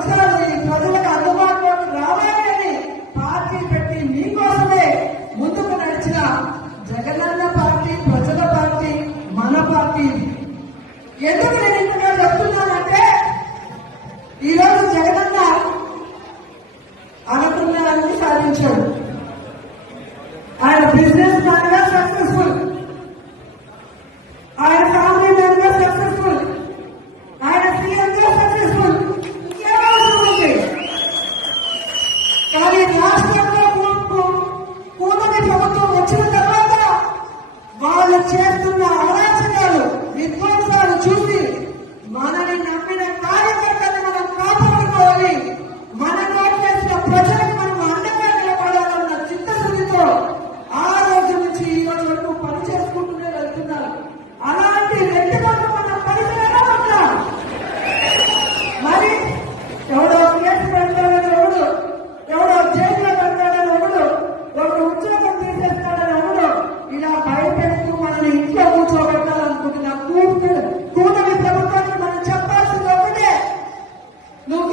సంవత్సరాలు ఈ ప్రజలకు అందుబాటులోకి రావాలి అని పార్టీ పెట్టి మీకోసమే ముందుకు నడిచిన జగనన్న పార్టీ, ప్రజల పార్టీ, మన పార్టీ. ఎందుకు నేను ఇంతగా చెప్తున్నానంటే ఈరోజు జగనన్న అనుకున్నారని సాధించాడు. ఆయన బిజినెస్ మ్యాన్ గా సక్సెస్ఫుల్, ఆయన ఫ్యామిలీ మ్యాన్ గా సక్సెస్ఫుల్, ఆయన సీఎం గా సక్సెస్ఫుల్. ఇంకేమవసరం ఉంది? కానీ రాష్ట్రంలో కూటమి ప్రభుత్వం వచ్చిన తర్వాత వాళ్ళు చేస్తున్న అరాచకాలు, విధ్వంసాలు చూసి మనని నమ్మిన కార్యకర్తలను మనం కాపాడుకోవాలి, మన కోట్లేసిన ప్రజలకు మనం అండగా నిలబడాలన్న చిత్తశుద్ధితో ఆ రోజు నుంచి ఈ రోజు వరకు పని చేసుకుంటూనే వెళ్తున్నారు. అలాంటి వ్యక్తిగత మన పరిసరాల పట్ల మరి ఎవడో కేసు పెడతాడని ఒకడు, ఎవడో జైల్లో పెడతాడని ఒకడు, ఎవడు ఉద్యోగం తీసేస్తాడని ఒకడు ఇలా భయపెడుతూ మనల్ని ఇంట్లో కూర్చోబెట్టాలనుకుంటున్న కూటమి ప్రభుత్వానికి మనం చెప్పాల్సింది ఒకటే, నువ్వు